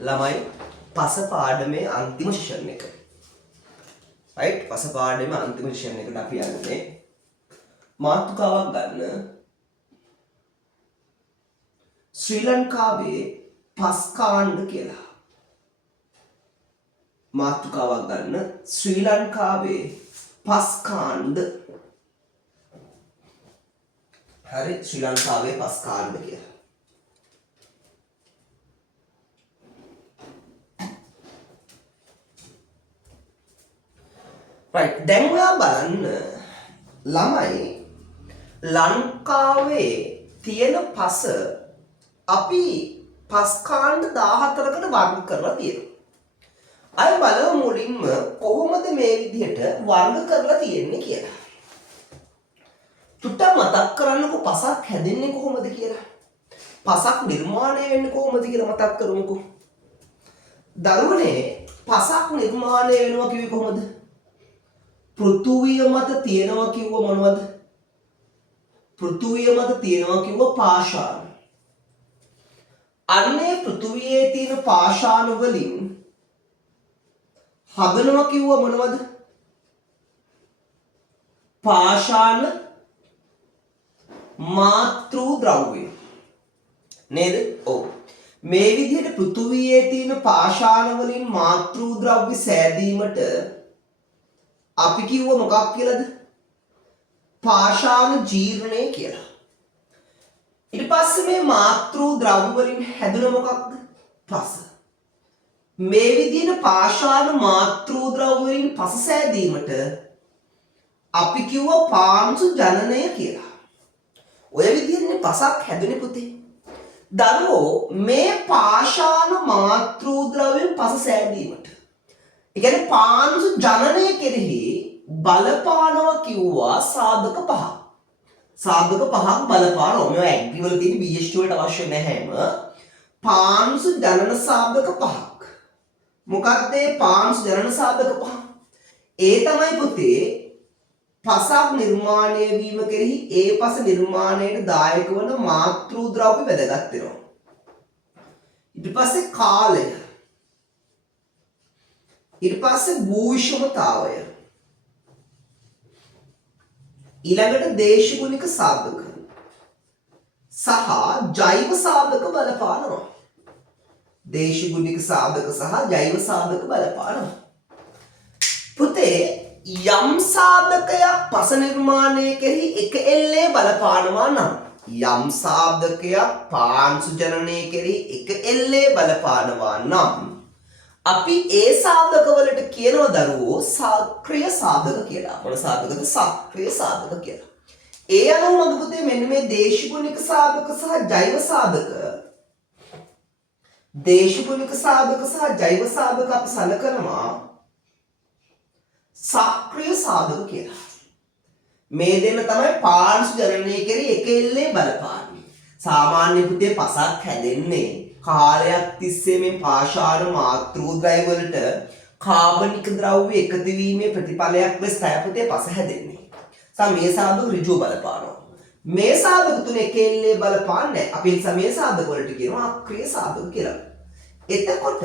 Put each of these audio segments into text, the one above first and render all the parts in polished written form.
ළමයි පස පාඩමේ අන්තිම සෙෂන් එක. right? පස පාඩමේ අන්තිම සෙෂන් එකට අපි යන්නේ මාතෘකාවක් ගන්න. ශ්‍රී ලංකාවේ පස් කාණ්ඩ කියලා. මාතෘකාවක් ගන්න ශ්‍රී ලංකාවේ පස් කාණ්ඩ. හරි, ශ්‍රී ලංකාවේ පස් කාණ්ඩ කියලා. right, දැන් ඔයා බලන්න ළමයි ලංකාවේ තියෙන පස අපි පස් කාණ්ඩ 14කට වර්ග කරලා තියෙනවා. අය බලමු මුලින්ම කොහොමද මේ විදිහට වර්ග කරලා තියෙන්නේ කියලා. චුට්ටක් මතක් කරන්නකෝ පසක් හැදෙන්නේ කොහොමද කියලා. පසක් නිර්මාණය වෙන්නේ කොහොමද කියලා මතක් කරමුකෝ. දරුවනේ පසක් නිර්මාණය වෙනවා කිව්වේ කොහොමද? පෘථුවිය මත තියෙනවා කිව්ව මොනවද? පෘථුවිය මත තියෙනවා කිව්ව පාෂාණ. අන්නේ පෘථුවියේ තියෙන පාෂාණ වලින් හදනවා කිව්ව මොනවද? පාෂාණ මාතෘ ද්‍රව්‍ය නේද? ඔව්. මේ විදිහට පෘථුවියේ තියෙන පාෂාණ වලින් මාතෘ ද්‍රව්‍ය සෑදීමට අපි කිව්ව මොකක් කියලාද? පාෂාණ ජීර්ණය කියලා. ඊට පස්සේ මේ මාතෘ ද්‍රව්‍ය වලින් හැදුන මොකක්ද? පස. මේ විදිහට පාෂාණ මාතෘ ද්‍රව්‍ය වලින් පස සෑදීමට අපි කිව්ව පාංශු ජනනය කියලා. ඔය විදිහටනේ පසක් හැදුනේ පුතේ. දරුවෝ මේ පාෂාණ මාතෘ ද්‍රව්‍යයෙන් පස සෑදීමට ඒ කියන්නේ පාංශු ජනනය කෙරෙහි බලපානවා කිව්වා සාධක පහක්. සාධක පහක් බලපානවා. මේවා ඇග්‍රි වල තියෙන BST වලට අවශ්‍ය නැහැම. පාංශු ජනන සාධක පහක්. මොකක්ද මේ පාංශු ජනන සාධක පහ? ඒ තමයි පුතේ පසක් නිර්මාණය වීම කෙරෙහි ඒ පස නිර්මාණයට දායක වන මාතෘ ද්‍රව්‍ය වැදගත් වෙනවා. ඊට පස්සේ කාලය. ඊට පස්සේ භූවිෂමතාවය. ඊළඟට දේශගුණික සාධක සහ ජෛව සාධක බලපානවා. දේශගුණික සාධක සහ ජෛව සාධක බලපානවා. පුතේ යම් සාධකයක් පස නිර්මාණය කෙරෙහි එක එල්ලේ බලපානවා නම් යම් සාධකයක් පාංශු ජනනය කෙරෙහි එක එල්ලේ බලපානවා නම් අපි ඒ සාධකවලට කියනවා දරුවෝ සක්‍රිය සාධක කියලා. මොන සාධකද? සක්‍රිය සාධක කියලා. ඒ අනුව මගේ පුතේ මෙන්න මේ දේශගුණික සාධක සහ ජෛව සාධක දේශගුණික සාධක සහ ජෛව සාධක අපි සලකනවා සක්‍රිය සාධක කියලා. මේ දෙන්න තමයි පාංශු ජනනය කෙරෙහි එක එල්ලේ බලපාන්නේ. සාමාන්‍ය පුතේ පසක් හැදෙන්නේ කාලයක් තිස්සේ මේ පාෂාණ මාතෘ ද්‍රව්‍ය වලට කාබනික ද්‍රව්‍ය එකතු වීමේ ප්‍රතිඵලයක් ලෙස තයපතේ පස හැදෙන්නේ. මේ සාධක ඍජුව බලපානවා. මේ සාධක තුන එක එල්ලේ බලපාන්නේ නැහැ. අපි මේ සාධක වලට කියනවා අක්‍රිය සාධක කියලා. එතකොට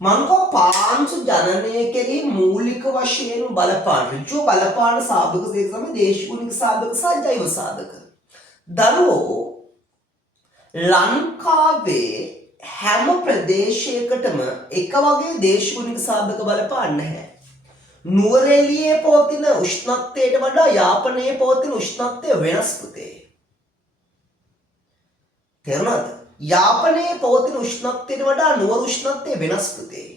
මම කෝ පාංශු ජනනය කෙරෙහි මූලික වශයෙන් බලපාන ඍජුව බලපාන සාධක දෙක තමයි දේශගුණික සාධක සහ ජෛව සාධක. දරුවෝ ලංකාවේ හැම ප්‍රදේශයකටම එක වගේ දේශගුණික සාධක බලපාන්නේ නැහැ. නුවරඑළියේ පවතින උෂ්ණත්වයට වඩා යාපනයේ පවතින උෂ්ණත්වය වෙනස් පුතේ. තේරුණාද? යාපනයේ පවතින උෂ්ණත්වයට වඩා නුවර උෂ්ණත්වය වෙනස් පුතේ.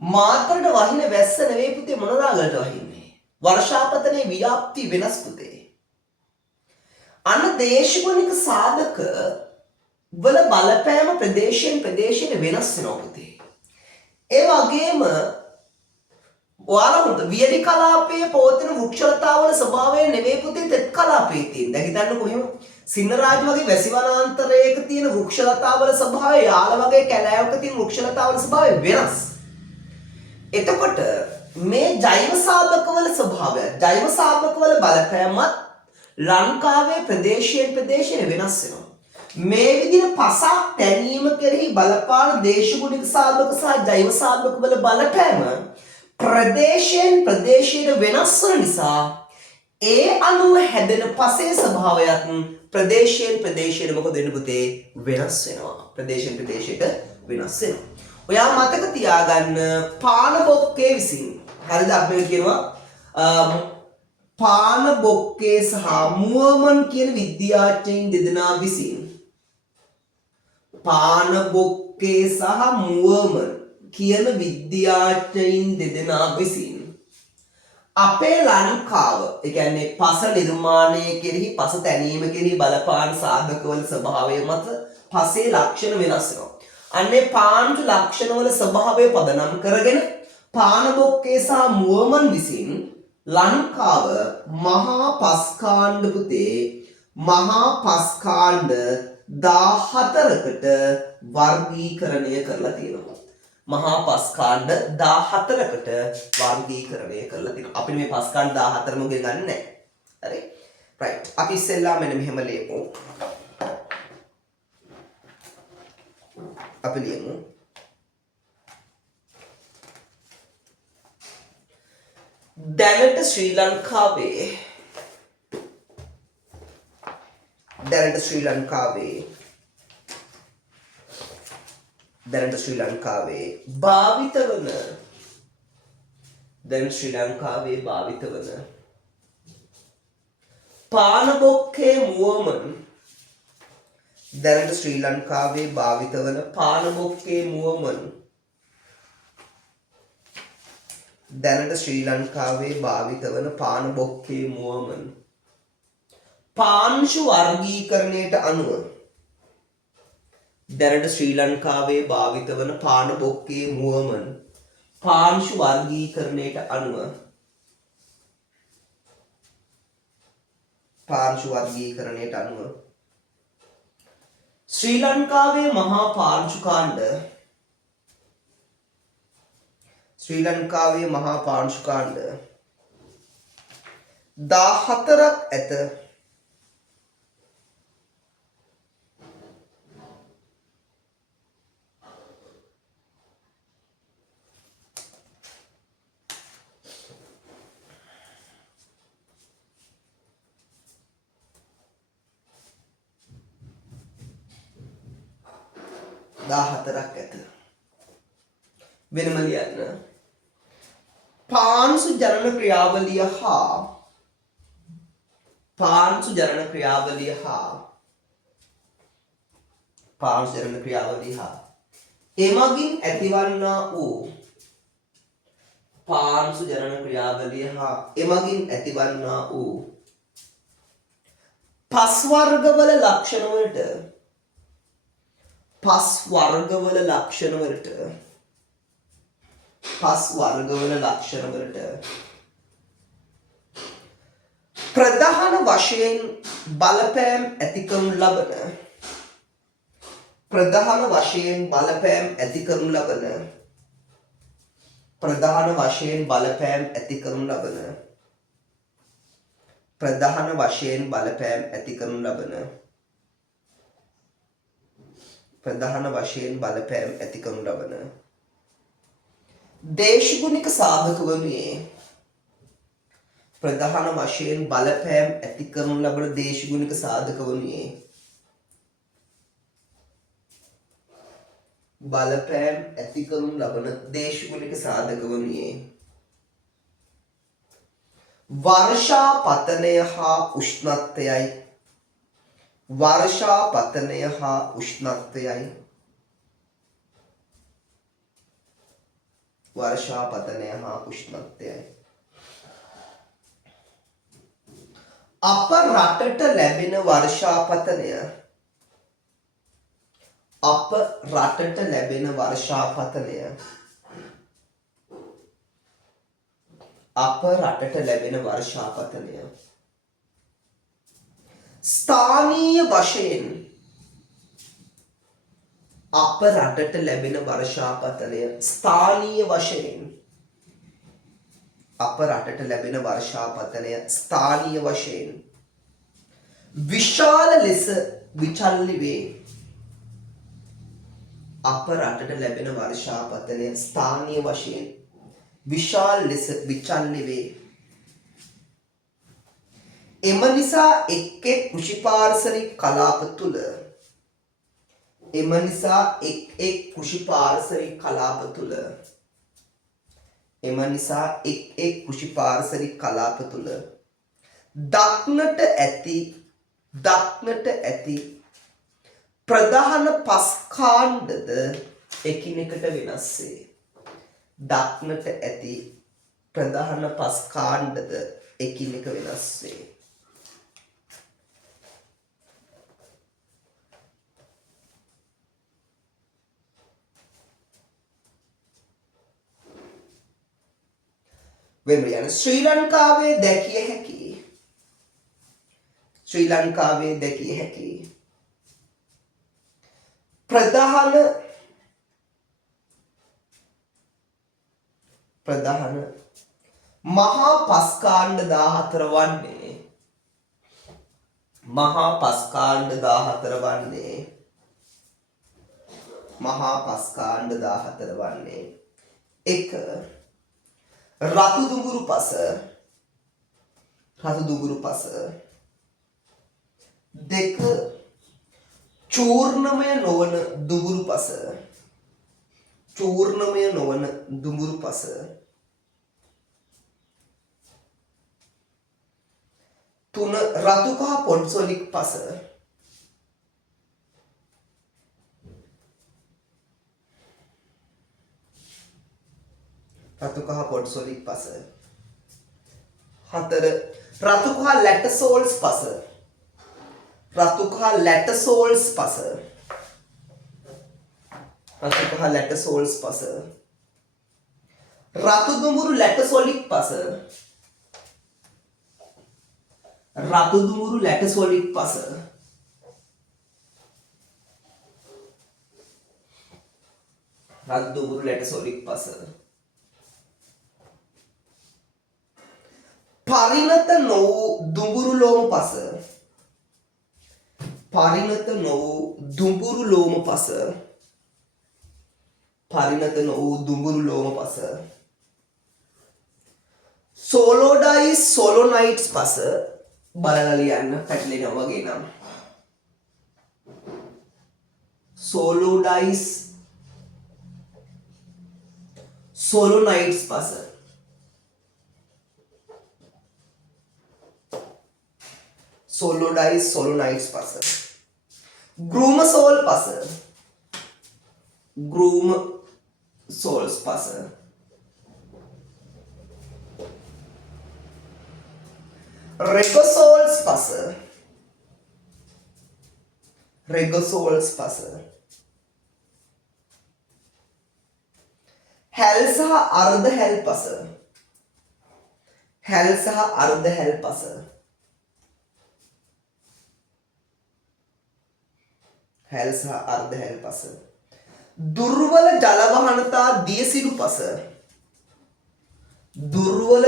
මාතරට වහින වැස්ස නෙවෙයි පුතේ මොනරාගලට වහින්නේ. වර්ෂාපතනයේ ව්‍යාප්තිය වෙනස් පුතේ. අන්න දේශගුණික සාධක වල බලපෑම ප්‍රදේශයෙන් ප්‍රදේශයට වෙනස් වෙනවා පුතේ. ඒ වගේම ඔයාලා හොඳ වියලි කලාපයේ පවතින වෘක්ෂලතාවල ස්වභාවය නෙවෙයි පුතේ තෙත් කලාපයේ තියෙන. දැන් හිතන්න කොහේම සින්නරාජ වගේ වැසි වනාන්තරයක තියෙන වෘක්ෂලතාවල ස්වභාවය යාල වගේ කැලෑවක තියෙන වෘක්ෂලතාවල ස්වභාවය වෙනස්. එතකොට මේ ජෛව සාධකවල ස්වභාවය ජෛව සාධකවල බලපෑමත් ලංකාවේ ප්‍රදේශයෙන් ප්‍රදේශයට වෙනස් වෙනවා. මේ විදිහට පසක් තැනීම කෙරෙහි බලපාන දේශගුණික සාධක සහ ජෛව සාධක වල බලපෑම ප්‍රදේශයෙන් ප්‍රදේශයට වෙනස් වන නිසා ඒ අනුව හැදෙන පසේ ස්වභාවයත් ප්‍රදේශයෙන් ප්‍රදේශයට මොකද වෙන්නේ පුතේ වෙනස් වෙනවා. ප්‍රදේශයෙන් ප්‍රදේශයට වෙනස් වෙනවා. ඔයා මතක තියාගන්න පාන බොක්කේ විසින් හරිද අපි කියනවා පාන බොක්කේ සහ මුවමන් කියන විද්‍යාඥයින් දෙදෙනා විසින් පාන බොක්කේ සහ මුවමන් කියන විද්‍යාඥයින් දෙදෙනා විසින් අපේ ලංකාව ඒ කියන්නේ පස නිර්මාණය කෙරෙහි පස තැනීම කෙරෙහි බලපාන සාධකවල ස්වභාවය මත පසේ ලක්ෂණ වෙනස් වෙනවා. අන්නේ පාන්තු ලක්ෂණවල ස්වභාවය පදනම් කරගෙන පාන බොක්කේ සහ මුවමන් විසින් ලංකාව මහා පස්කාණ්ඩ පුතේ මහා පස්කාණ්ඩ 14කට වර්ගීකරණය කරලා තියෙනවා. මහා පස්කාණ්ඩ 14කට වර්ගීකරණය කරලා තියෙනවා. අපි මේ පස්කාණ්ඩ 14ම ගන්නේ නැහැ. හරි? රයිට්. අපි ඉස්සෙල්ලා මෙන්න මෙහෙම ලියමු. අපි ලියමු. දැනට ශ්‍රී ලංකාවේ භාවිත වන පාන බොක්කේ මුවමන් දැනට ශ්‍රී ලංකාවේ භාවිත වන පාන බොක්කේ මුවමන් පාංශු වර්ගීකරණයට අනුව දැනට ශ්‍රී ලංකාවේ භාවිත වන පාන බොක්කේ මුවමන් පාංශු වර්ගීකරණයට අනුව ශ්‍රී ලංකාවේ මහා පාංශුකාණ්ඩ 14ක් ඇත. වෙනම ලියන්න. පාංශු ජනන ක්‍රියාවලිය හා එමගින් ඇතිවන්නා වූ පස් වර්ගවල ලක්ෂණ වලට ප්‍රධාන වශයෙන් බලපෑම් ඇති කරනු ලබන දේශගුණික සාධක වනුයේ ප්‍රධාන වශයෙන් බලපෑම් ඇති කරනු ලබන දේශගුණික සාධක වනුයේ වර්ෂාපතනය හා උෂ්ණත්වයයි අප රටට ලැබෙන වර්ෂාපතනය ස්ථානීය වශයෙන් විශාල ලෙස විචල්්‍ය වේ. අප රටට ලැබෙන වර්ෂාපතනය ස්ථානීය වශයෙන් විශාල ලෙස විචල්්‍ය වේ. එම නිසා එක් එක් කෘෂි පාරිසරික කලාප තුළ දක්නට ඇති ප්‍රධාන පස් කාණ්ඩද එකිනෙකට වෙනස් වේ. දක්නට ඇති ප්‍රධාන පස් කාණ්ඩද එකිනෙක වෙනස් වේ. වෙන යන ශ්‍රී ලංකාවේ දැකිය හැකි ප්‍රධාන මහා පස්කාණ්ඩ 14 වන්නේ එක රතු දුඹුරු පස දෙක චූර්ණමය නොවන දුඹුරු පස තුන රතු කහ පොඩ්සොලික් පස හතර රතු කහ ලැටසෝල්ස් පස රතු දුඹුරු ලැටසොලික් පස පරිණත නො වූ දුඹුරු ලෝම පස සෝලෝඩයිස් සෝලෝනයිට්ස් පස බලලා ලියන්න පැටලෙනවා වගේ නම් සෝලෝඩයිස් සෝලෝනයිට්ස් පස ග්‍රූම සෝල්ස් පස රෙගොසෝල්ස් පස හැල් සහ අර්ධ හැල් පස දුර්වල ජල වහනතා දියසිරු පස දුර්වල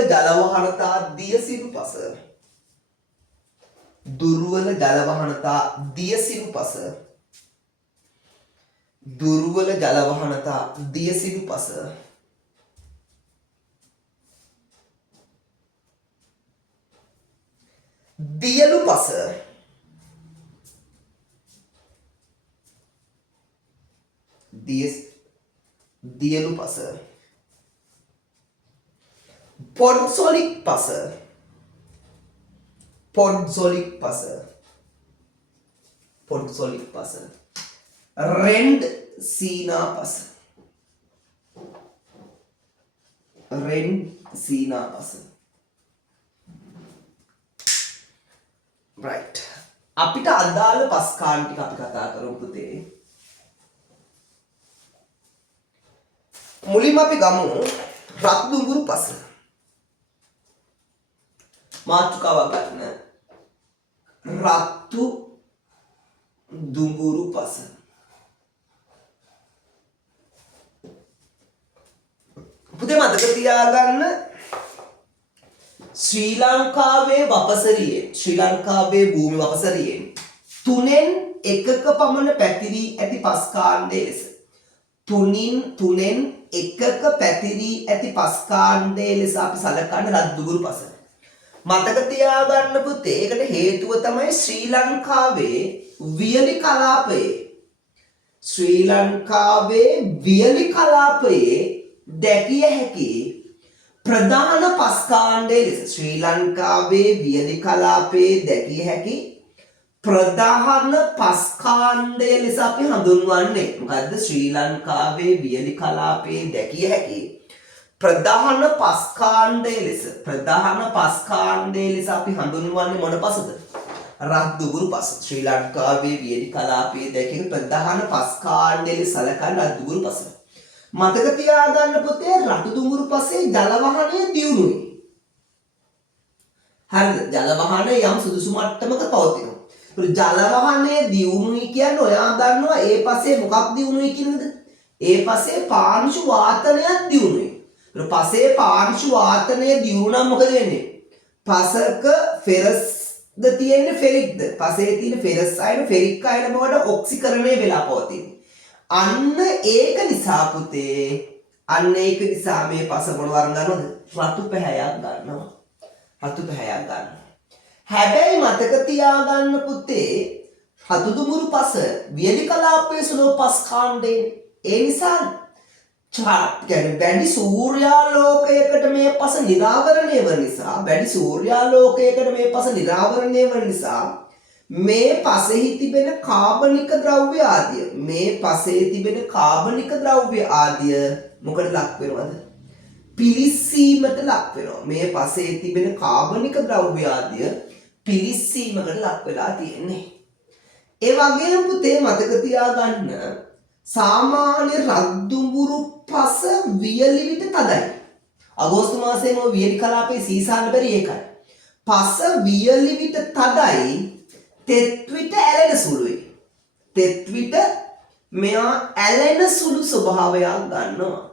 ජල වහනතා දියසිරු පස දියලු පස පොඩ්සොලික් පස රෙන්ඩ් සීනා පස right අපිට අදාළ පස් කාණ්ඩ ටික අපි කතා කරමු පුතේ. මුලින්ම අපි ගමු රතු දුඹුරු පස. මාතෘකාවක් ගන්න. රතු දුඹුරු පස. පුතේ මතක තියාගන්න ශ්‍රී ලංකාවේ භූමි වපසරියෙන් 3න් එකක පමණ පැතිරී ඇති පස් කාණ්ඩයේ ලෙස තුනෙන් එකක පැතිරී ඇති පස් කාණ්ඩයේ ලෙස අපි සලකන රද්දුගුරු පස. මතක තියාගන්න පුතේ ඒකට හේතුව තමයි ශ්‍රී ලංකාවේ වියලි කලාපයේ දැකිය හැකි ප්‍රධාන පස් කාණ්ඩයේ ලෙස ශ්‍රී ලංකාවේ වියලි කලාපයේ දැකිය හැකි ප්‍රධාන පස් කාණ්ඩයේ ලෙස අපි හඳුන්වන්නේ මොකද්ද? ශ්‍රී ලංකාවේ වියලි කලාපයේ දැකිය හැකි ප්‍රධාන පස් කාණ්ඩයේ ලෙස අපි හඳුන්වන්නේ මොන පසද? රද්දුගුරු පස. ශ්‍රී ලංකාවේ වියලි කලාපයේ දැකිය ප්‍රධාන පස් කාණ්ඩයේ ලෙස සලකන රද්දුගුරු පස. මතක තියාගන්න පුතේ රතුදුඹුරු පසේ ජල වහනය දියුණුයි. හරිද? ජල වහනය යම් සුදුසු මට්ටමක පවතිනවා. ජල වහනය දියුණුයි කියන්නේ ඔයා දන්නවා ඒ පසේ මොකක් දියුණුයි කියනද? ඒ පසේ පාංශු වාතනයක් දියුණුයි. පසේ පාංශු වාතනය දියුණුනම් මොකද වෙන්නේ? පසක ෆෙරස්ද තියෙන්නේ ෆෙරික්ද? පසේ තියෙන ෆෙරස් අයන ෆෙරික් අයන බවට ඔක්සිකරණය වෙලා පවතින්නේ. අන්න ඒක නිසා පුතේ මේ පස මොන වර්ණ ගන්නවද? රතු පැහැයක් ගන්නවා. හැබැයි මතක තියාගන්න පුතේ රතුදුඹුරු පස වියලි කලාපයේ සුළු පස් කාණ්ඩේ. ඒ නිසා වැඩි සූර්යාලෝකයකට මේ පස නිරාවරණය වන නිසා මේ පසෙහි තිබෙන කාබනික ද්‍රව්‍ය ආදිය මොකට ලක් වෙනවද? පිලිස්සීමට ලක් වෙනවා. මේ පසේ තිබෙන කාබනික ද්‍රව්‍ය ආදිය පිලිස්සීමකට ලක් වෙලා තියෙන්නේ. ඒ වගේම පුතේ මතක තියාගන්න සාමාන්‍ය රද්දුඹුරු පස වියලි විට තදයි. අගෝස්තු මාසයේ මො වියලි කලාපයේ සීසාන්න බැරි ඒකයි. පස වියලි විට තදයි. තෙත් විට ඇලෙන සුළුයි. මෙයා ඇලෙන සුළු ස්වභාවයක් ගන්නවා.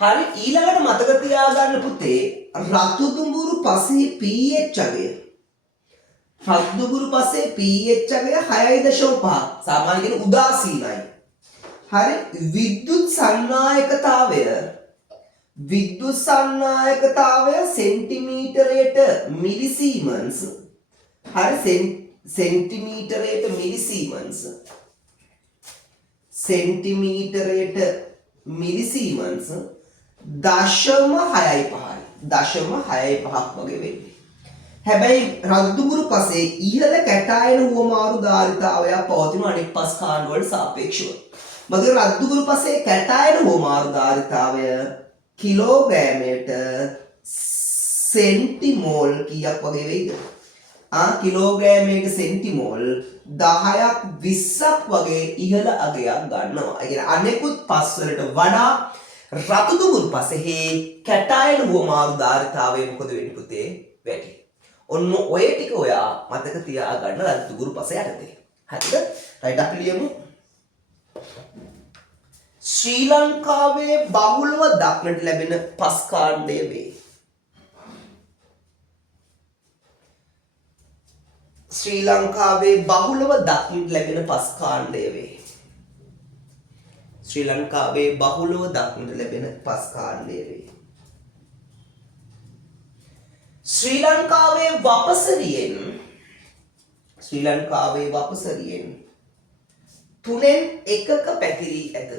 හරි, ඊළඟට මතක තියාගන්න පුතේ රතුදුඹුරු පසේ pH අගය. රතුදුඹුරු පසේ pH අගය 6.5. සාමාන්‍ය කියන උදාසීනයි. හරි, විද්‍යුත් සංනායකතාවය සෙන්ටිමීටරයට මිලිසීමන්ස්. හරි, සෙන්ටිමීටරයට මිලිසීමන්ස් 0.65ක් වගේ වෙන්නේ. හැබැයි රද්දුඹුරු පසේ ඉහළ කැටායන හුවමාරු ධාරිතාවයක් පවතින අනෙක් පස් කාණ්ඩවලට සාපේක්ෂව. මොකද රද්දුඹුරු පසේ කැටායන හුවමාරු ධාරිතාවය කිලෝග්‍රෑමයට සෙන්ටිමෝල් කීයක් වගේ වෙයිද? කිලෝග්‍රෑමයක සෙන්ටිමෝල් 10ක් 20ක් වගේ ඉහළ අගයක් ගන්නවා. ඒ කියන්නේ අනෙකුත් පස් වලට වඩා රතුදුඹුරු පසෙහි කැටායන හුවමාරු ධාරිතාවය මොකද වෙන්නේ පුතේ? වැඩි. ඔන්න ඔය ටික ඔයා මතක තියාගන්න රතුදුඹුරු පස යටතේ. හරිද? රයිට්, අපි ලියමු. ශ්‍රී ලංකාවේ බහුලව දක්නට ලැබෙන පස් කාණ්ඩය වේ. ශ්‍රී ලංකාවේ බහුලව දක්නට ලැබෙන පස් කාණ්ඩය වේ. ශ්‍රී ලංකාවේ බහුලව දක්නට ලැබෙන පස් කාණ්ඩය වේ. ශ්‍රී ලංකාවේ වපසරියෙන් තුනෙන් එකක පැතිරී ඇත.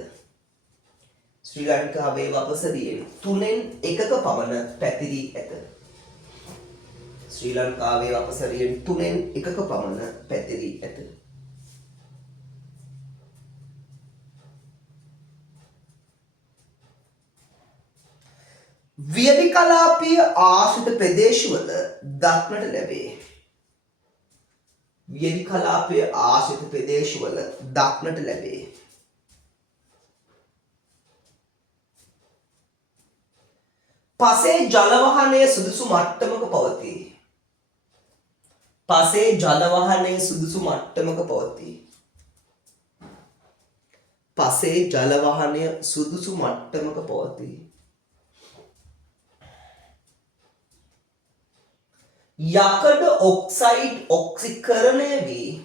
ශ්‍රී ලංකාවේ වපසරියෙන් තුනෙන් එකක පමණ පැතිරී ඇත. ශ්‍රී ලංකාවේ වපසරියෙන් තුනෙන් එකක පමණ පැතිරී ඇත. වියලි කලාපීය ආශ්‍රිත ප්‍රදේශවල දක්නට ලැබේ. වියලි කලාපීය ආශ්‍රිත ප්‍රදේශවල දක්නට ලැබේ. පසේ ජල වහනය සුදුසු මට්ටමක පවතී. පසේ ජල වහනය සුදුසු මට්ටමක පවතී. පසේ ජල වහනය සුදුසු මට්ටමක පවතී. යකඩ ඔක්සයිඩ් ඔක්සිකරණය වී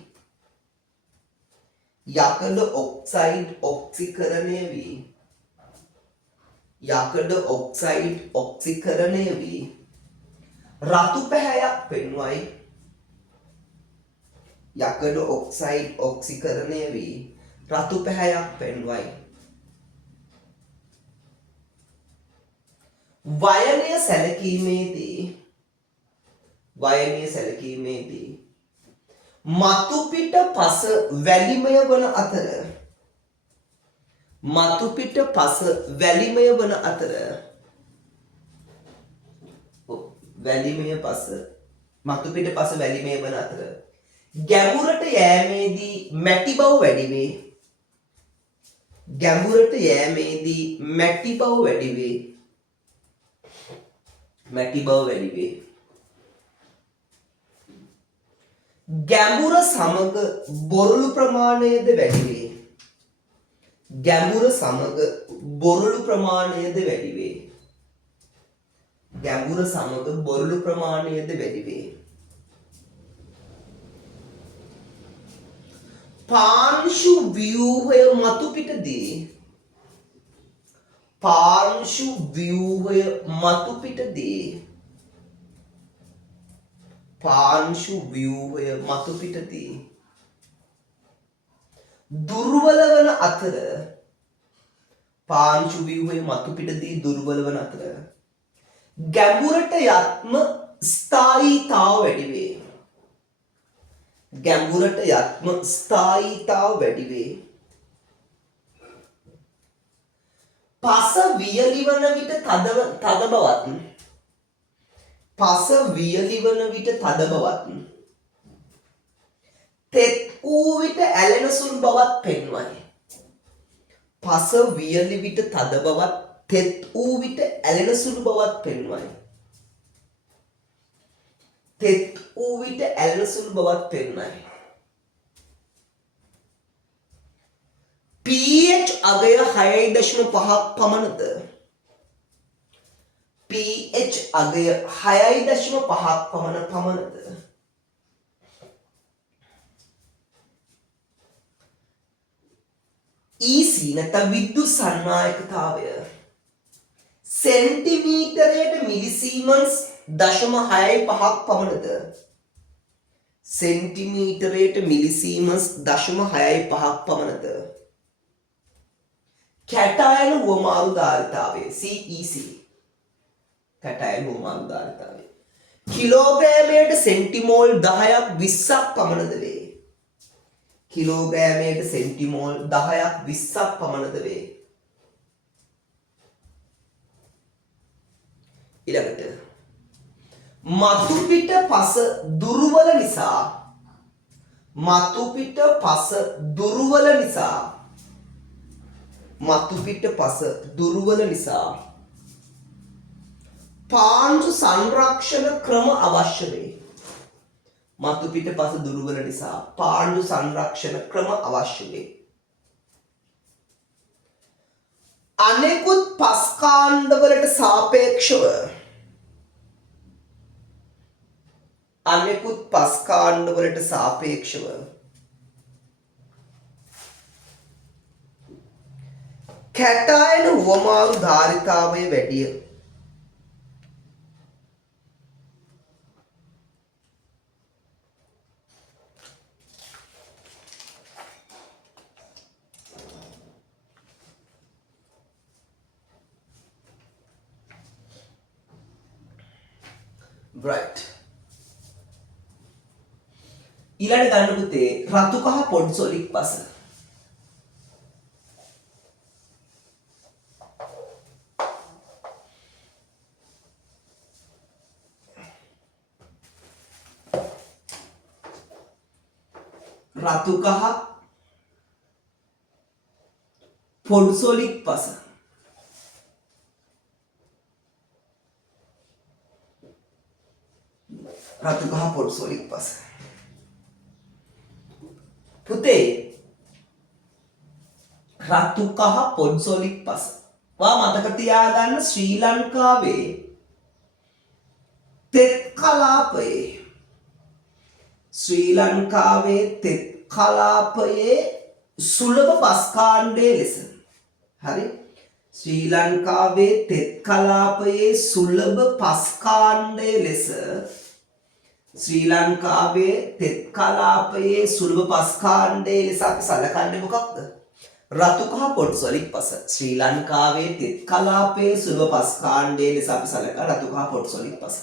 යකඩ ඔක්සයිඩ් ඔක්සිකරණය වී යකඩ ඔක්සයිඩ් ඔක්සිකරණය වී රතු පැහැයක් පෙන්වයි. යකඩ ඔක්සයිඩ් ඔක්සිකරණය වී රතු පැහැයක් පෙන්වයි. වයනය සැලකීමේදී මතු පිට පස වැලිමය වන අතර මතු පිට පස වැලිමය වන අතර ගැඹුරට යෑමේදී මැටි බව වැඩි වේ. ගැඹුරට යෑමේදී මැටි බව වැඩි වේ. ගැඹුර සමග බොරළු ප්‍රමාණයද වැඩි වේ. ගැඹුර සමග බොරළු ප්‍රමාණයද වැඩි වේ. ගැඹුර සමග බොරළු ප්‍රමාණයද වැඩි වේ. පාංශු ව්‍යුහය මතු පිටදී දුර්වල වන අතර ගැඹුරට යත්ම ස්ථායීතාව වැඩි වේ. පස වියලි වන විට තද බවත් තෙත් වූ විට ඇලෙන සුළු බවත් පෙන්වයි. පස වියලි විට තද බවත් තෙත් වූ විට ඇලෙන සුළු බවත් පෙන්වයි. pH අගය 6.5ක් පමණද EC නැත්නම් විද්‍යුත් සන්නායකතාවය සෙන්ටිමීටරයට මිලිසීමන්ස් 0.65ක් පමණද කැටයන හුවමාරු ධාරිතාවය CEC කිලෝග්‍රෑමයට සෙන්ටිමෝල් 10ක් 20ක් පමණද වේ. ඊළඟට මතු පිට පස දුර්වල නිසා පාංශු සංරක්ෂණ ක්‍රම අවශ්‍ය වේ. අනෙකුත් පස් කාණ්ඩවලට සාපේක්ෂව කැටයන හුවමාරු ධාරිතාවය වැඩිය. right. ඊළඟ ගන්න පුතේ රතු කහ පොඩ්සොලික් පස. රතු කහ පොඩ්සොලික් පස. පුතේ රතු කහ පොඩ්සොලික් පස. වා මතක තියාගන්න ශ්‍රී ලංකාවේ තෙත් කලාපයේ ශ්‍රී ලංකාවේ තෙත් කලාපයේ සුලභ පස් කාණ්ඩයේ ලෙස හරි ශ්‍රී ලංකාවේ තෙත් කලාපයේ සුලභ පස් කාණ්ඩයේ ලෙස ශ්‍රී ලංකාවේ තෙත් කලාපයේ සුලභ පස් කාණ්ඩයේ ලෙස අපි සලකන්නේ මොකක්ද? රතු කහ පොටු සොලික් පස. ශ්‍රී ලංකාවේ තෙත් කලාපයේ සුලභ පස් කාණ්ඩයේ ලෙස අපි සලකන රතු කහ පොටු සොලික් පස.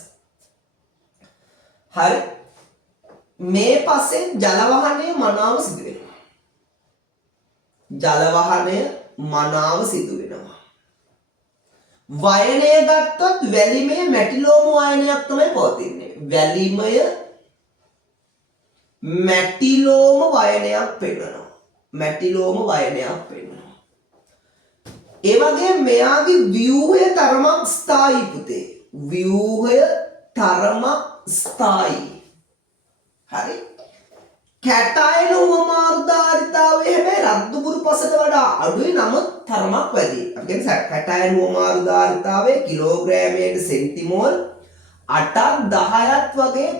හරි. මේ පසෙන් ජල වහනය මනාව සිදු වෙනවා. ජල වහනය මනාව සිදු වෙනවා. වයනය ගත්තොත් වැලිමය මැටිලෝම වයනයක් තමයි පවතින්නේ. වැලිමය මැටිලෝම වයනයක් පෙන්වනවා. මැටිලෝම වයනයක් පෙන්වනවා. ඒ වගේම මෙයාගේ ව්‍යුහය තරමක් ස්ථායී පුතේ. ව්‍යුහය තරමක් ස්ථායී. හරි. කැටායන උවමාරුධාරිතාවය හැබැයි රද්දුපුරු පසට වඩා අඩුයි නමුත් තරමක් වැඩි. අපි කියන්නේ කැටායන උවමාරුධාරිතාවය කිලෝග්‍රෑමයට සෙන්ටිමෝල් 8ක් 10ක් වගේ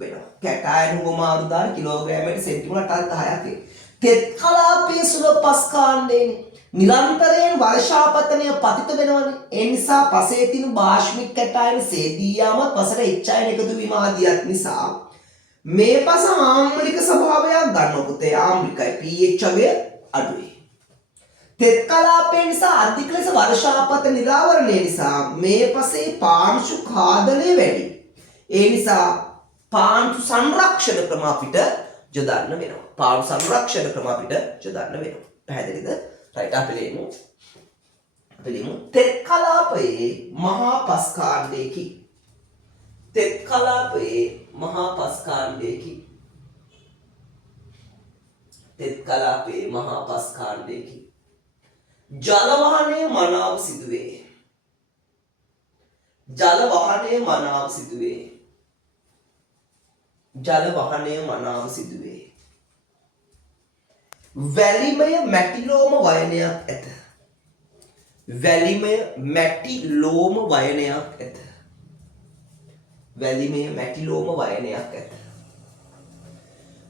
වෙනවා. කැටායන උවමාරුධාර කිලෝග්‍රෑමයට සෙන්ටිමෝල් 8ක් 10ක් වේ. තෙත් කලාපයේ සුලභ පස් කාණ්ඩයනේ නිරන්තරයෙන් වර්ෂාපතනය පතිත වෙනවනේ. ඒ නිසා පසේ තියෙන භාෂ්මික කැටායන සේදී යාමත් පසට එච්.අයන එකතු වීම ආදියත් නිසා මේ පස ආම්ලික ස්වභාවයක් ගන්න පුතේ. ආම්ලිකයි pH අගය අඩුයි. තෙත් කලාපය නිසා අධික ලෙස වර්ෂාපත නිරාවරණය නිසා මේ පසේ පාංශු ඛාදනය වැඩි. ඒ නිසා පාංශු සංරක්ෂණ ක්‍රම අපිට යොදන්න වෙනවා. පාංශු සංරක්ෂණ ක්‍රම අපිට යොදන්න වෙනවා. පැහැදිලිද? රයිට් අපි ලියමු. තෙත් කලාපයේ මහා පස් කාණ්ඩයකි. තෙත් කලාපයේ මහා පස් කාණ්ඩයකි. තෙත් කලාපයේ මහා පස් කාණ්ඩයකි. ජල වහනය මනාව සිදුවේ. ජල වහනය මනාව සිදුවේ. ජල වහනය මනාව සිදුවේ. වැලිමය මැටිලෝම වයනයක් ඇත. වැලිමය මැටිලෝම වයනයක් ඇත. වැලිමය මැටිලෝම වයනයක් ඇත.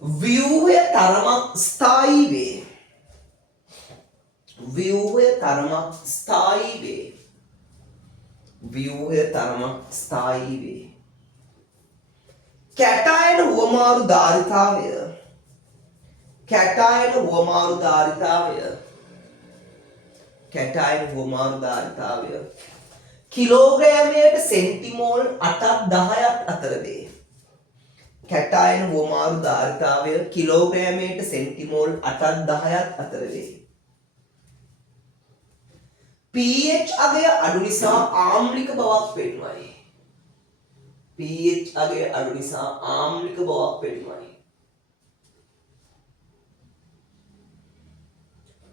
ව්‍යුහය තරමක් ස්ථායී වේ. ව්‍යුහය තරමක් ස්ථායී වේ. ව්‍යුහය තරමක් ස්ථායී වේ. කැටායන හුවමාරු ධාරිතාවය කැටායන හුවමාරු ධාරිතාවය කැටායන හුවමාරු ධාරිතාවය කිලෝග්‍රෑමයට සෙන්ටිමෝල් 8ක් 10ක් අතර වේ. කැටායන හුවමාරු ධාරිතාවය කිලෝග්‍රෑමයට සෙන්ටිමෝල් 8ක් 10ක් අතර වේ. pH අගය අඩු නිසා ආම්ලික බවක් පෙන්වයි. pH අගය අඩු නිසා ආම්ලික බවක් පෙන්වයි.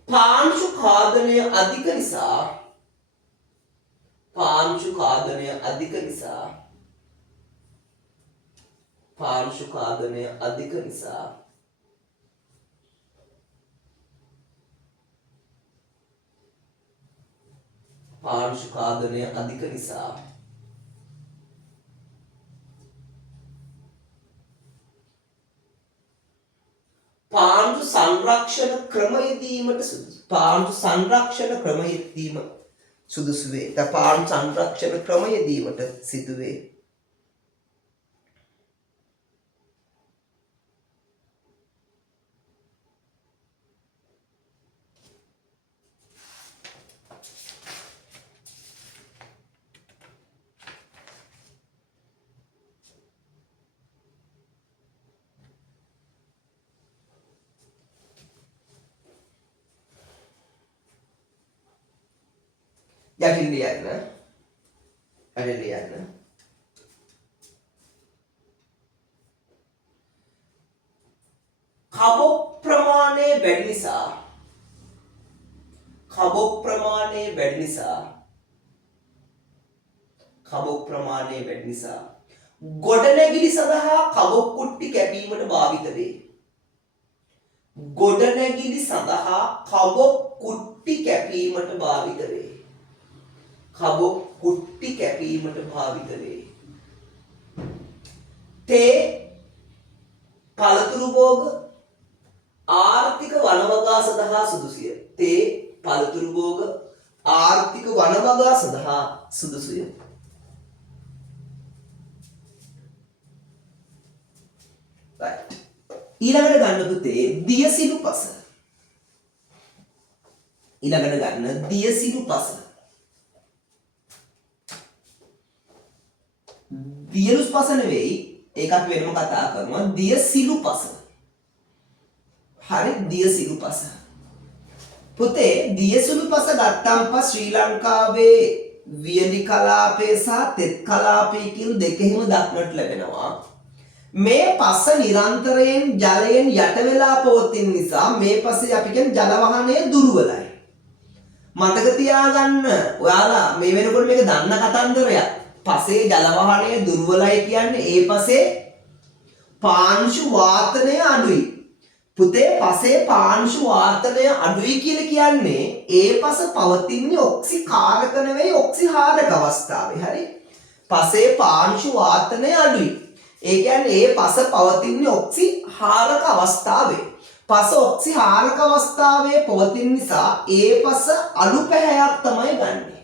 පාංශු ඛාදනය අධික නිසා පාංශු ඛාදනය අධික නිසා පාංශු ඛාදනය අධික නිසා පාංශු ඛාදනය අධික නිසා පාංශු සංරක්ෂණ ක්‍රම යෙදීමට සුදුසු. පාංශු සංරක්ෂණ ක්‍රම යෙදීම සුදුසු වේ. පාංශු සංරක්ෂණ ක්‍රම යෙදීමට සිදු වේ. යටින් ලියන්න. කබොක් ප්‍රමාණය වැඩි නිසා ගොඩනැගිලි සඳහා කබොක් කුට්ටි කැපීමට භාවිත වේ. ගොඩනැගිලි සඳහා කබොක් කුට්ටි කැපීමට භාවිත වේ. කබොක් කුට්ටි කැපීමට භාවිත වේ. තේ පළතුරු භෝග ආර්ථික වනවගා සඳහා සුදුසුය. තේ පළතුරු භෝග ආර්ථික වනවගා සඳහා සුදුසුය. right. ඊළඟට ගන්න පුතේ දියසිලු පස. ඊළඟට ගන්න දියසිලු පස. දියලුස් පස නෙවෙයි, ඒක අපි වෙනම කතා කරනවා. දියසිලු පස. හරි, දියසිලු පස. පුතේ දියසිලු පස ගත්තාම පස් ශ්‍රී ලංකාවේ වියලි කලාපය සහ තෙත් කලාපය කියන දෙකෙහිම දක්නට ලැබෙනවා. මේ පස නිරන්තරයෙන් ජලයෙන් යට වෙලා පවතින නිසා මේ පස්සේ අපි කියන ජල වහනය දුර්වලයි. මතක තියාගන්න, ඔයාලා මේ වෙනකොට මේක දන්න කතන්දරයක්. පසේ ජල වහනය දුර්වලයි කියන්නේ ඒ පසේ පාංශු වාතනය අඩුයි. පුතේ පසේ පාංශු වාතනය අඩුයි කියලා කියන්නේ ඒ පස පවතින්නේ ඔක්සිකාරක නෙවෙයි ඔක්සිහාරක අවස්ථාවේ. හරි, පසේ පාංශු වාතනය අඩුයි. ඒ කියන්නේ ඒ පස පවතින්නේ ඔක්සිහාරක අවස්ථාවේ. පස ඔක්සිහාරක අවස්ථාවේ පවතින නිසා ඒ පස අලු පැහැයක් තමයි ගන්නෙ.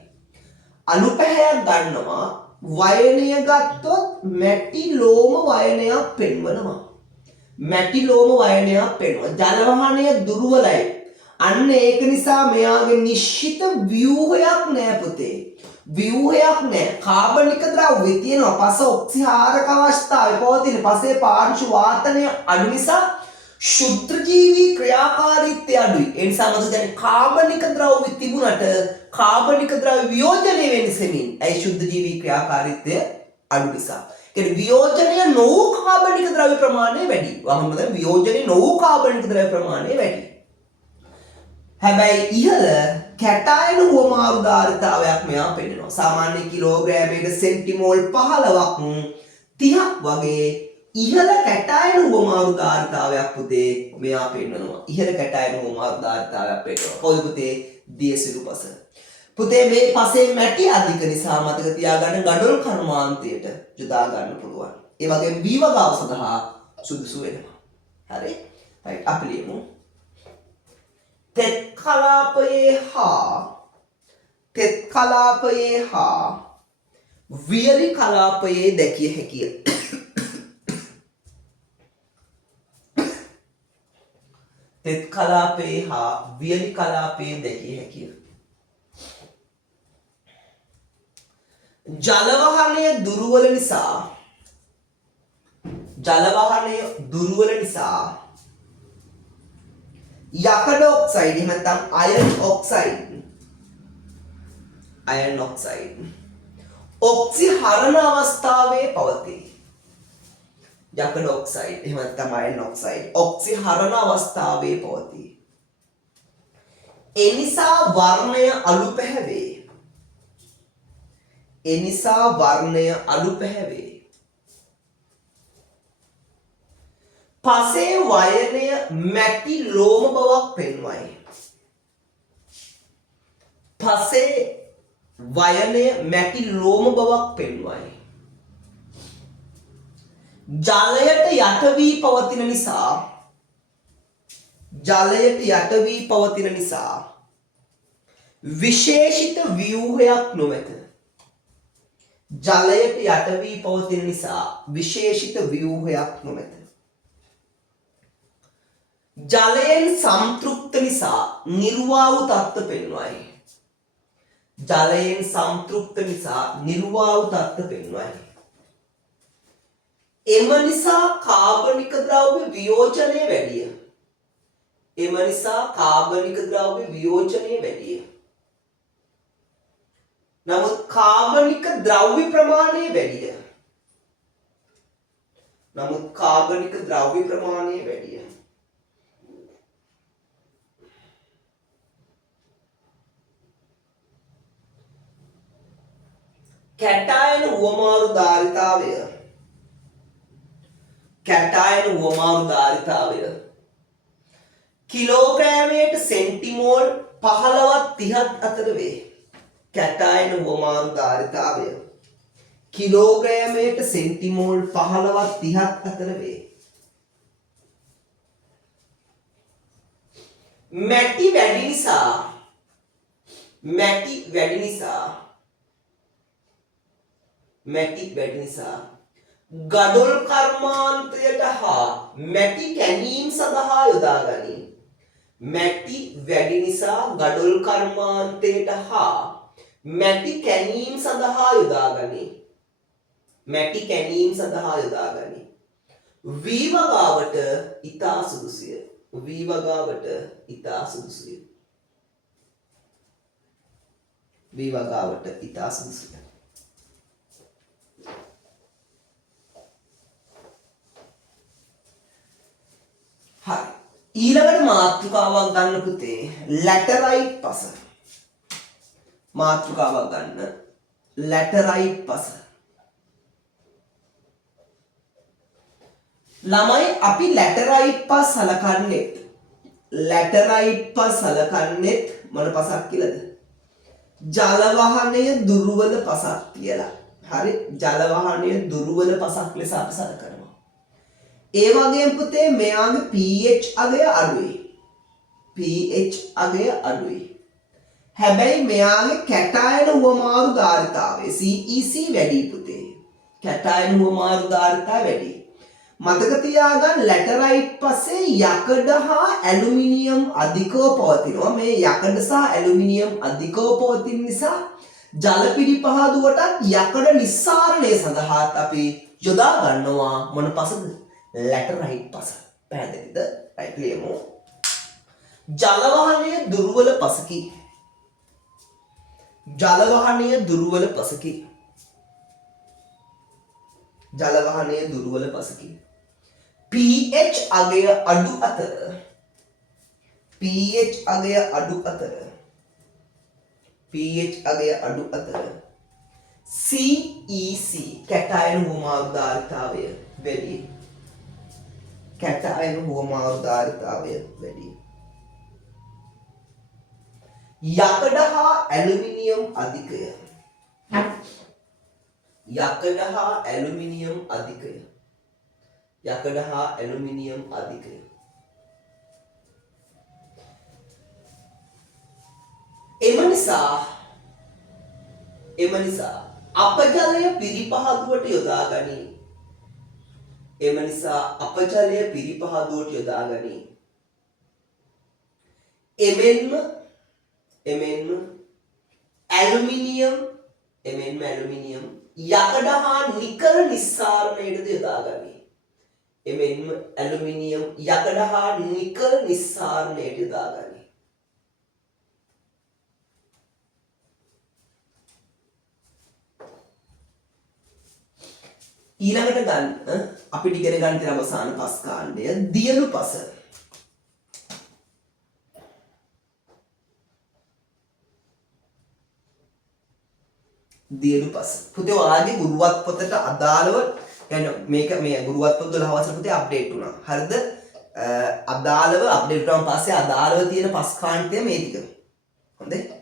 අලු පැහැයක් ගන්නවා. වයනය ගත්තොත් මැටි ලෝම වයනයක් පෙන්වනවා. මැටි ලෝම වයනයක් පෙන්වනවා. ජල වහනය දුර්වලයි. අන්න ඒක නිසා මෙයාගේ නිශ්චිත ව්‍යුහයක් නෑ පුතේ. ව්‍යුහයක් නෑ. කාබනික ද්‍රව්‍ය තියෙනවා. පස ඔක්සිහාරක අවස්ථාවේ පවතින පසේ පාංශු වාතනය අඩු නිසා ශුද්ධජීවී ක්‍රියාකාරීත්වය අඩුයි. ඒ නිසා මම කියන්නේ කාබනික ද්‍රව්‍ය තිබුණට කාබනික ද්‍රව්‍ය වියෝජනය වෙනසෙමින් ඇයි ශුද්ධජීවී ක්‍රියාකාරීත්වය අඩු නිසා. කියන්නේ වියෝජනය නොවූ කාබනික ද්‍රව්‍ය ප්‍රමාණය වැඩි. වහම දැන් වියෝජනය නොවූ කාබනික ද්‍රව්‍ය ප්‍රමාණය වැඩි. හැබැයි ඉහළ කැටායන හුවමාරු ධාරිතාවයක් මෙයා පෙන්නනවා. සාමාන්‍ය කිලෝග්‍රෑමයකට සෙන්ටිමෝල් 15ක් 30ක් වගේ ඉහළ කැටායන හුවමාරු ධාරිතාවයක් පුතේ මෙයා පෙන්නනවා. ඉහළ කැටායන හුවමාරු ධාරිතාවයක් පෙන්නනවා. කොයි පුතේ දියසිලු පස. පුතේ මේ පසේ මැටි අධික නිසා මතක තියාගන්න ගඩොල් කර්මාන්තයට යොදා ගන්න පුළුවන්. ඒ වගේම බීවගාව සඳහා සුදුසු වෙනවා. හරි? right, අපි ලියමු. තෙත් කලාපයේ හා වියලි කලාපයේ දැකිය හැකිය. තෙත් කලාපයේ හා වියලි කලාපයේ දැකිය හැකිය. ජල වහනය දුර්වල නිසා යකඩ ඔක්සයිඩ් එහෙම නැත්නම් අයර්න් ඔක්සයිඩ් ඔක්සිහරණ අවස්ථාවේ පවතී. යකඩ ඔක්සයිඩ් එහෙම නැත්නම් අයර්න් ඔක්සයිඩ් ඔක්සිහරණ අවස්ථාවේ පවතී. ඒ නිසා වර්ණය අලු පැහැවේ. පසේ වයනය මැටි ලෝම බවක් පෙන්වයි. ජලයට යට වී පවතින නිසා විශේෂිත ව්‍යුහයක් නොමැත. ජලයෙන් සම්තෘප්ත නිසා නිර්වාවු තත්ත්ව පෙන්වයි. එම නිසා කාබනික ද්‍රව්‍ය වියෝජනය වැඩිය. නමුත් කාබනික ද්‍රව්‍ය ප්‍රමාණය වැඩිය. කැටායන හුවමාරු ධාරිතාවය කිලෝග්‍රෑමයට සෙන්ටිමෝල් 15ක් 30ක් අතර වේ. කැටායන හුවමාරු ධාරිතාවය කිලෝග්‍රෑමයට සෙන්ටිමෝල් 15ක් 30ක් අතර වේ. මැටි වැඩි නිසා ගඩොල් කර්මාන්තයට හා මැටි කැණීම් සඳහා යොදා ගනී. මැටි වැඩි නිසා ගඩොල් කර්මාන්තයට හා මැටි කැණීම් සඳහා යොදා ගනී. වී වගාවට ඉතා සුදුසුය. හරි. ඊළඟට මාතෘකාවක් ගන්න පුතේ. ලැටරයිට් පස. මාතෘකාවක් ගන්න. ලැටරයිට් පස. ළමයි අපි ලැටරයිට් පස් සලකන්නේත් මොන පසක් කියලාද? ජල වහනය දුර්වල පසක් කියලා. හරි. ජල වහනය දුර්වල පසක් ලෙස අපි සලකනවා. ඒ වගේම පුතේ මෙයාගේ pH අගය අඩුයි. හැබැයි මෙයාගේ කැටායන හුවමාරු ධාරිතාවය CEC වැඩි පුතේ. කැටායන හුවමාරු ධාරිතාව වැඩි. මතක තියාගන්න ලැටරයිට් පස්සේ යකඩ හා ඇලුමිනියම් අධිකව පවතිනවා. මේ යකඩ සහ ඇලුමිනියම් අධිකව පවතින නිසා ජල පිරිපහදුවටත් යකඩ නිස්සාරණය සඳහාත් අපි යොදා ගන්නවා මොන පසද? ලැටරයිට් පස. පැහැදිලිද? රයිට් ලියමු. ජල වහනය දුර්වල පසකි. pH අගය අඩු අතර CEC කැටායන හුවමාරු ධාරිතාවය වැඩි. යකඩ හා ඇලුමිනියම් අධිකය. එම නිසා අපජලය පිරිපහදුවට යොදා ගනී. එමෙන්ම ඇලුමිනියම් යකඩ හා නිකල් නිස්සාරණයටද යොදා ගනී. ඊළඟට ගන්න අපිට ඉගෙන ගන්න තියෙන අවසාන පස් කාණ්ඩය දියලු පස. පුතේ ඔයාගේ ගුරුවත් පොතට අදාළව මේක මේ ගුරුවත් පොත 12 වසර පුතේ අප්ඩේට් වුණා. හරිද? අදාළව අප්ඩේට් වුණාන් පස්සේ අදාළව තියෙන පස් කාණ්ඩය මේ ටික. හොඳයි?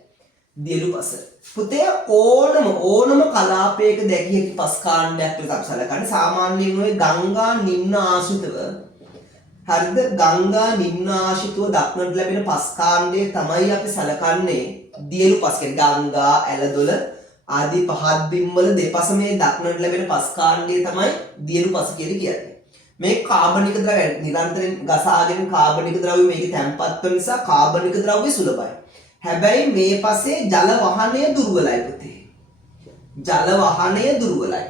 දියලු පස. පුතේ ඕනම කලාපයක දැකිය හැකි පස් කාණ්ඩයක් විතර අපි සලකන්නේ. සාමාන්‍යයෙන් ඔය ගංගා නිම්න ආශ්‍රිතව හරිද? ගංගා නිම්න ආශ්‍රිතව දක්නට ලැබෙන පස් කාණ්ඩය තමයි අපි සලකන්නේ දියලු පස් කියන්නේ. ගංගා ඇලදොල ආදී පහත් බිම්වල දෙපස මේ දක්නට ලැබෙන පස් කාණ්ඩය තමයි දියලු පස කියලා කියන්නේ. මේ කාබනික ද්‍රව්‍ය නිරන්තරයෙන් ගසාගෙන කාබනික ද්‍රව්‍ය මේකේ තැම්පත් වෙන නිසා කාබනික ද්‍රව්‍ය සුලභයි. හැබැයි මේ පසේ ජල වහනය දුර්වලයි පුතේ.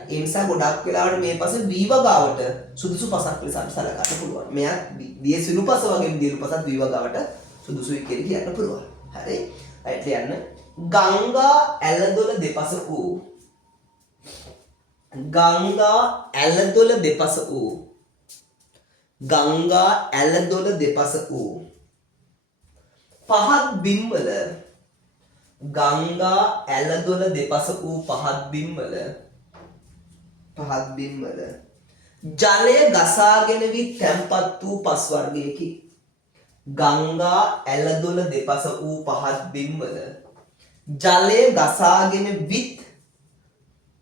ඒ නිසා ගොඩක් වෙලාවට මේ පසේ වී වගාවට සුදුසු පසක් ලෙස සලකන්න පුළුවන්. මෙයා දියසුළු පස වගේ දියලු පසත් වී වගාවට සුදුසුයි කියලා කියන්න පුළුවන්. හරි? රයිට් ලියන්න. ගංගා ඇලදොල දෙපස වූ පහත් බිම්වල ජලය ගසාගෙන වී තැන්පත් වූ පස් වර්ගයකි. ගංගා ඇලදොල දෙපස වූ පහත් බිම්වල ජලය ගසාගෙන විත්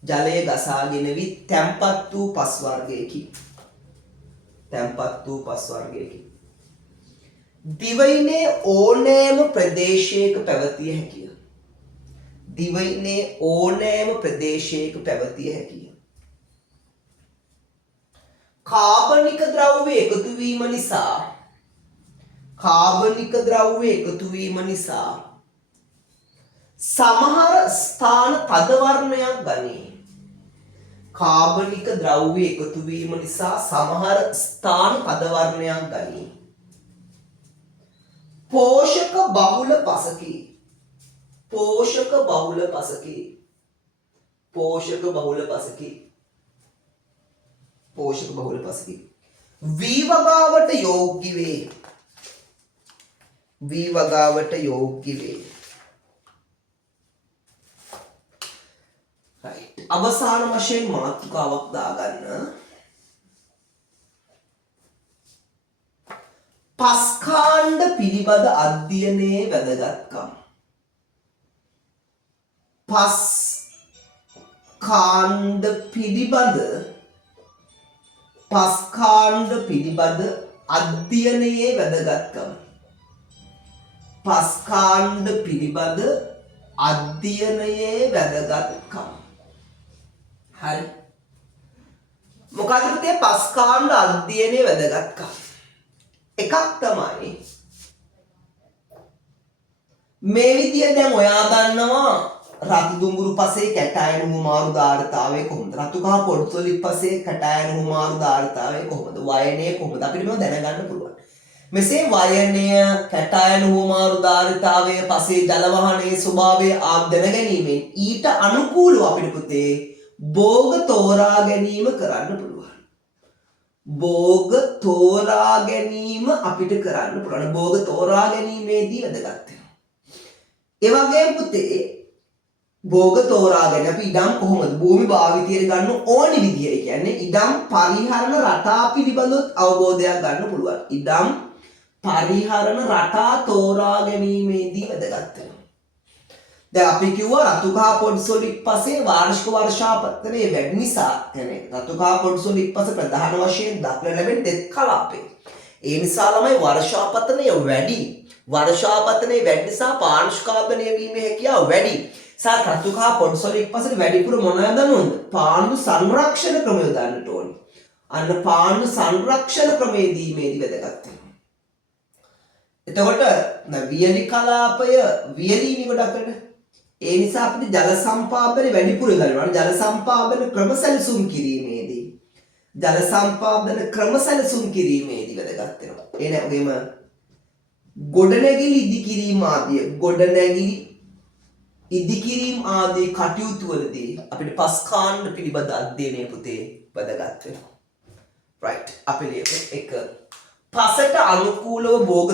ජලය ගසාගෙන වී තැම්පත් වූ පස් වර්ගයකි. තැම්පත් වූ පස් වර්ගයකි. දිවයිනේ ඕනෑම ප්‍රදේශයක පැවතිය හැකිය. දිවයිනේ ඕනෑම ප්‍රදේශයක පැවතිය හැකිය. කාබනික ද්‍රව්‍ය එකතු වීම නිසා සමහර ස්ථාන තද වර්ණයක් ගනී. කාබනික ද්‍රව්‍ය එකතු වීම නිසා සමහර ස්ථාන තද වර්ණයක් ගනී. පෝෂක බහුල පසකි. වී වගාවට යෝග්‍ය වේ. right. අවසාන වශයෙන් මාතෘකාවක් දාගන්න. පස්කාණ්ඩ පිළිබඳ අධ්‍යයනයේ වැදගත්කම්. පස්කාණ්ඩ පිළිබඳ අධ්‍යයනයේ වැදගත්කම. පස්කාණ්ඩ පිළිබඳ අධ්‍යයනයේ වැදගත්කම. හරි. මොකද පුතේ පස්කාණ්ඩ අධ්‍යයනයේ වැදගත්කම? එකක් තමයි මේ විදිය දැන් ඔයා දන්නවා රතු දුඹුරු පසේ කැටායන හුමාරු ධාරිතාවය කොහොමද? රතු කහ පොඩ්සොලික් පසේ කැටායන හුමාරු ධාරිතාවය කොහොමද? වයනය කොහොමද? අපිට මේව දැනගන්න පුළුවන්. මෙසේ වයනය, කැටායන හුමාරු ධාරිතාවය, පසේ ජල වහනයේ ස්වභාවය දැන ගැනීමෙන් ඊට අනුකූලව අපිට පුතේ භෝග තෝරා ගැනීම කරන්න පුළුවන්. භෝග තෝරා ගැනීම අපිට කරන්න පුළුවන්. භෝග තෝරා ගැනීමේදී වැදගත් වෙනවා. ඒ වගේම පුතේ භෝග තෝරාගෙන අපි ඉඩම් කොහොමද භූමි භාවිතයට ගන්න ඕනි විදිය කියන්නේ ඉඩම් පරිහරණ රටා පිළිබඳව අවබෝධයක් ගන්න පුළුවන්. ඉඩම් පරිහරණ රටා තෝරා ගැනීමේදී වැදගත් වෙනවා. දැන් අපි කිව්වා රතු කහ පොඩ්සොලික් පසේ වාර්ෂික වර්ෂාපතනය වැඩි නිසා يعني රතු කහ පොඩ්සොලික් පස ප්‍රධාන වශයෙන් දක්නට ලැබෙන තෙත් කලාපේ. ඒ නිසා ළමයි වර්ෂාපතනය වැඩි. වර්ෂාපතනය වැඩි නිසා පාංශුකාපනය වීමේ හැකියාව වැඩි. රතු කහ පොඩ්සොලික් පසට වැඩිපුර මොනවද දන්නවද? පාණ්ඩු සංරක්ෂණ ක්‍රම යොදන්නට ඕනේ. අන්න පාණ්ඩු සංරක්ෂණ ක්‍රමයේ දීමේදී වැදගත් වෙනවා. එතකොට වියලි කලාපය වියලීනි ගොඩකට. ඒ නිසා අපිට ජල සම්පාදනය වැඩිපුර ගන්නවා. ජල සම්පාදන ක්‍රම සැලසුම් කිරීමේදී වැදගත් වෙනවා. ඒ නැගීම ගොඩනැගිලි ඉදිකිරීම ආදී කටයුතු වලදී අපිට පස්කාණ්ඩ පිළිබඳ අධ්‍යයනය පුතේ වැදගත් වෙනවා. right. අපි ලියමු 1. පසට අනුකූලව භෝග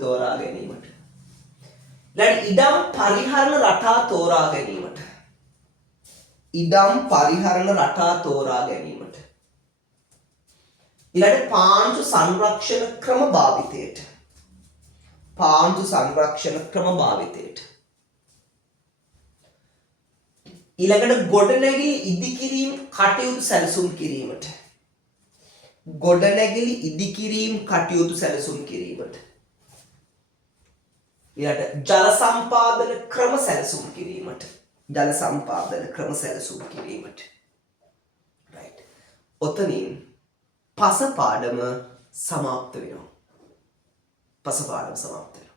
තෝරා ගැනීමට. ඉඩම් පරිහරණ රටා තෝරා ගැනීමට. ඊළඟට පාංශු සංරක්ෂණ ක්‍රම භාවිතයට. ඊළඟට ගොඩනැගිලි ඉදිකිරීම කටයුතු සැලසුම් කිරීමට. ඊළඟට ජල සම්පාදන ක්‍රම සැලසුම් කිරීමට. right. ඔතනින් පස පාඩම සමාප්ත වෙනවා.